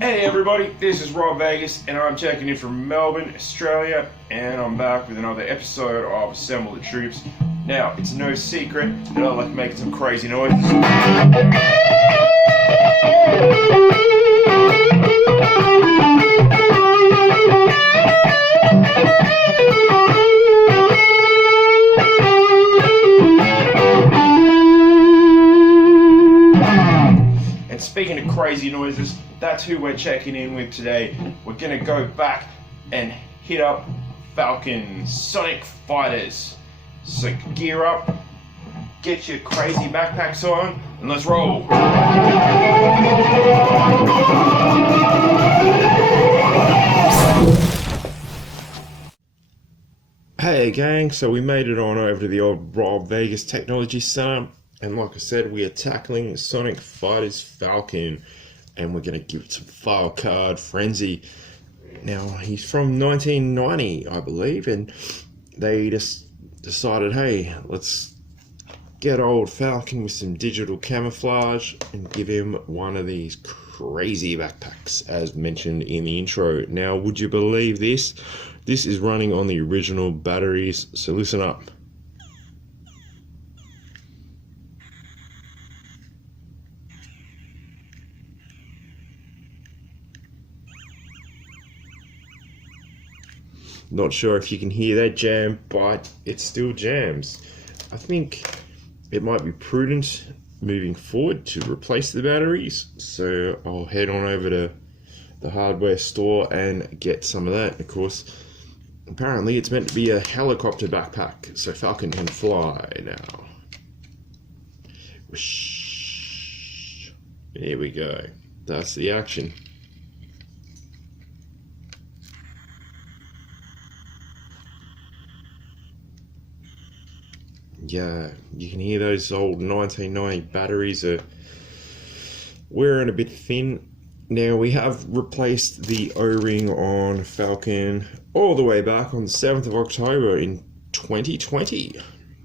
Hey everybody, this is Rob Vegas and I'm checking in from Melbourne, Australia, and I'm back with another episode of Assemble the Troops. Now, it's no secret that I like making some crazy noises. And speaking of crazy noises, that's who we're checking in with today. We're gonna go back and hit up Falcon Sonic Fighters. So gear up, get your crazy backpacks on, and let's roll. Hey gang, so we made it on over to the old Rob Vegas Technology Center, and like I said, we are tackling Sonic Fighters Falcon, and we're going to give it some file card frenzy. Now, he's from 1990, I believe, and they just decided, hey, let's get old Falcon with some digital camouflage and give him one of these crazy backpacks, as mentioned in the intro. Now, would you believe this? This is running on the original batteries, so listen up. Not sure if you can hear that jam, but it still jams. I think it might be prudent moving forward to replace the batteries, so I'll head on over to the hardware store and get some of that. Of course, apparently it's meant to be a helicopter backpack, so Falcon can fly now. Whoosh. There we go. That's the action. Yeah, you can hear those old 1990 batteries are wearing a bit thin. Now, we have replaced the O-ring on Falcon all the way back on the 7th of October in 2020.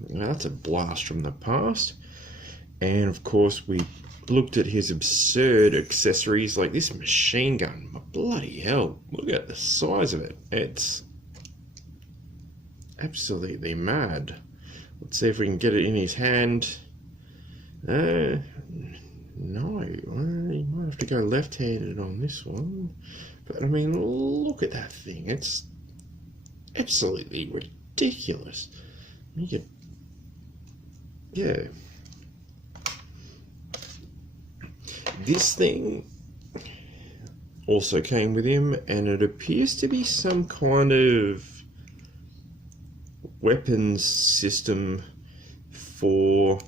Now, that's a blast from the past. And of course, we looked at his absurd accessories like this machine gun. Bloody hell, look at the size of it. It's absolutely mad. Let's see if we can get it in his hand. No, you might have to go left-handed on this one. But I mean, look at that thing. It's absolutely ridiculous. You could, yeah. This thing also came with him, and it appears to be some kind of weapons system for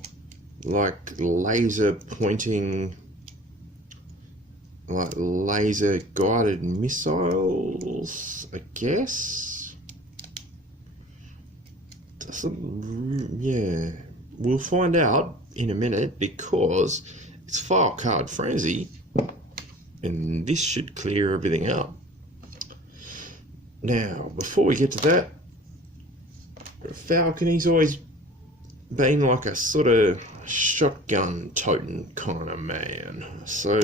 like laser pointing, like laser guided missiles, I guess. Yeah, we'll find out in a minute because it's file card frenzy and this should clear everything up. Now, before we get to that, Falcon, he's always been like a sort of shotgun toting kind of man. So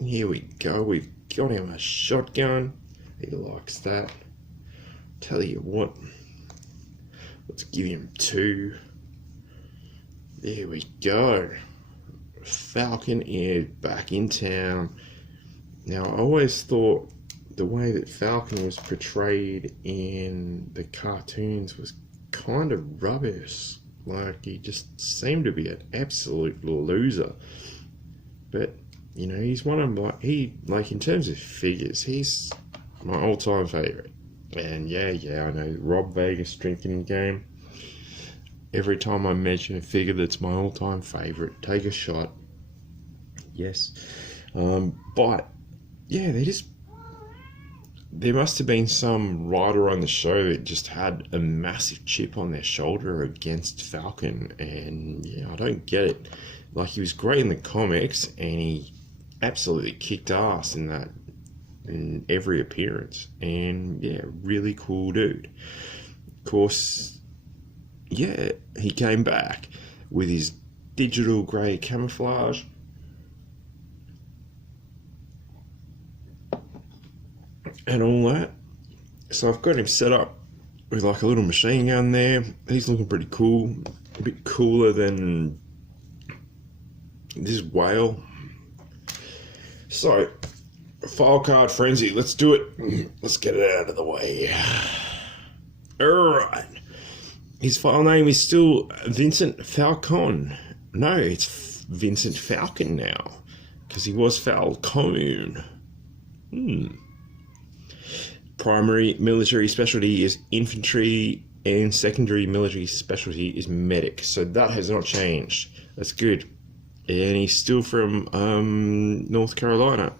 here we go, we've got him a shotgun. He likes that. Tell you what, let's give him two. There we go. Falcon is back in town. Now, I always thought the way that Falcon was portrayed in the cartoons was kind of rubbish. Like, he just seemed to be an absolute loser. But, you know, he's one of my, in terms of figures, he's my all-time favourite. And yeah, I know, Rob Vegas drinking game. Every time I mention a figure that's my all-time favourite, take a shot. Yes. But, yeah, there must have been some writer on the show that just had a massive chip on their shoulder against Falcon, and yeah, I don't get it. Like, he was great in the comics, and he absolutely kicked ass in every appearance, and yeah, really cool dude. Of course, yeah, he came back with his digital grey camouflage. and all that. So I've got him set up with like a little machine gun there. He's looking pretty cool. A bit cooler than this whale. So, file card frenzy. Let's do it. Let's get it out of the way. Alright. His file name is still Vincent Falcon. No, it's Vincent Falcon now. Because he was Falcon. Primary military specialty is infantry, and secondary military specialty is medic. So that has not changed. That's good. And he's still from North Carolina.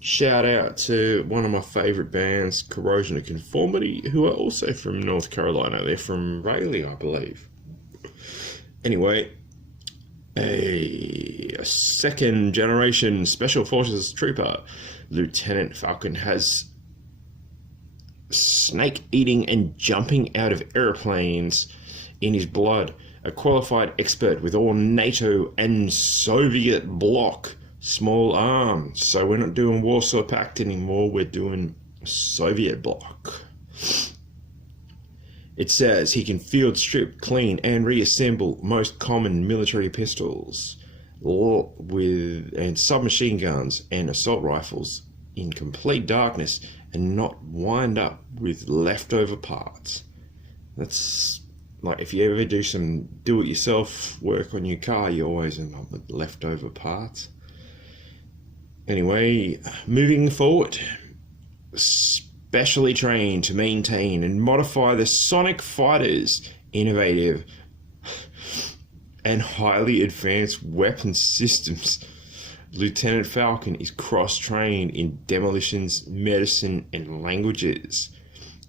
Shout out to one of my favourite bands, Corrosion of Conformity, who are also from North Carolina. They're from Raleigh, I believe. Anyway, a second generation Special Forces trooper, Lt Falcon, has snake eating and jumping out of airplanes in his blood. A qualified expert with all NATO and Soviet bloc small arms. So we're not doing Warsaw Pact anymore, we're doing Soviet bloc. It says he can field strip, clean and reassemble most common military pistols and submachine guns and assault rifles in complete darkness and not wind up with leftover parts. That's like if you ever do some do-it-yourself work on your car, you always end up with leftover parts. Anyway, moving forward. Specially trained to maintain and modify the Sonic Fighters' innovative and highly advanced weapon systems. Lt Falcon is cross-trained in demolitions, medicine, and languages.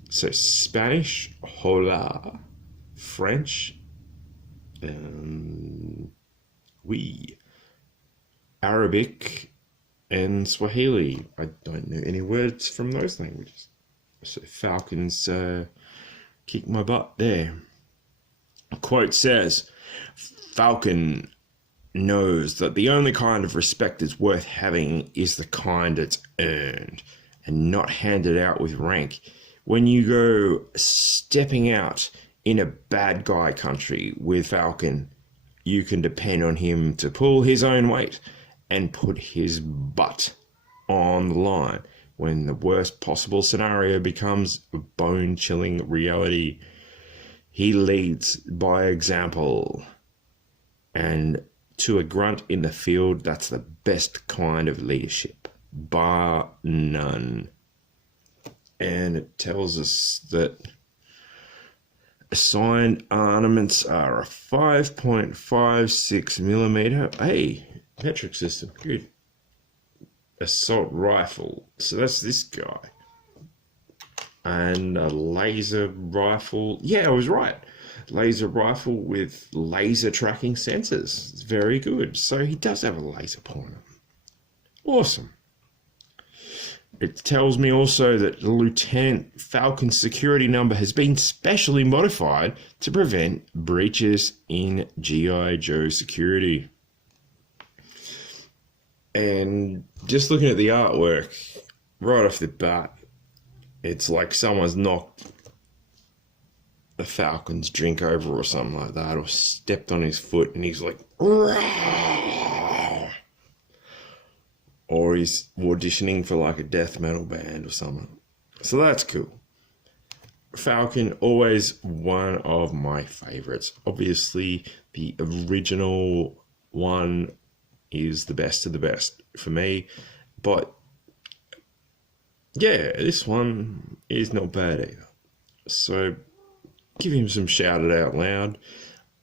So Spanish, hola, French, Arabic, and Swahili. I don't know any words from those languages. So Falcons kick my butt there. A quote says, Falcon knows that the only kind of respect that's worth having is the kind that's earned and not handed out with rank. When you go stepping out in a bad guy country with Falcon, you can depend on him to pull his own weight and put his butt on the line when the worst possible scenario becomes a bone-chilling reality. He leads by example, and to a grunt in the field, that's the best kind of leadership, bar none. And it tells us that assigned armaments are a 5.56 millimeter, metric system, good, assault rifle, so that's this guy, and a laser rifle, yeah, I was right, laser rifle with laser tracking sensors. It's very good. So he does have a laser pointer. Awesome. It tells me also that Lieutenant Falcon's security number has been specially modified to prevent breaches in G.I. Joe security. And just looking at the artwork, right off the bat, it's like someone's knocked a Falcon's drink over or something like that, or stepped on his foot and he's like, Rawr! Or he's auditioning for like a death metal band or something. So that's cool. Falcon, always one of my favorites. Obviously, the original one is the best of the best for me, but yeah, this one is not bad either. So give him some shout it out loud,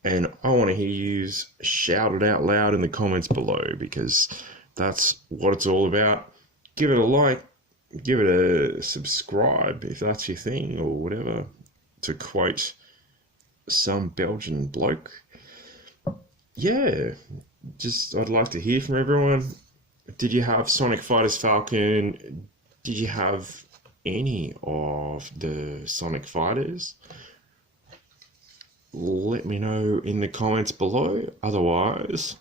and I want to hear you shout it out loud in the comments below, because that's what it's all about. Give it a like, give it a subscribe if that's your thing, or whatever, to quote some Belgian bloke. Yeah, just I'd like to hear from everyone. Did you have Sonic Fighters Falcon? Did you have any of the Sonic Fighters? Let me know in the comments below. Otherwise,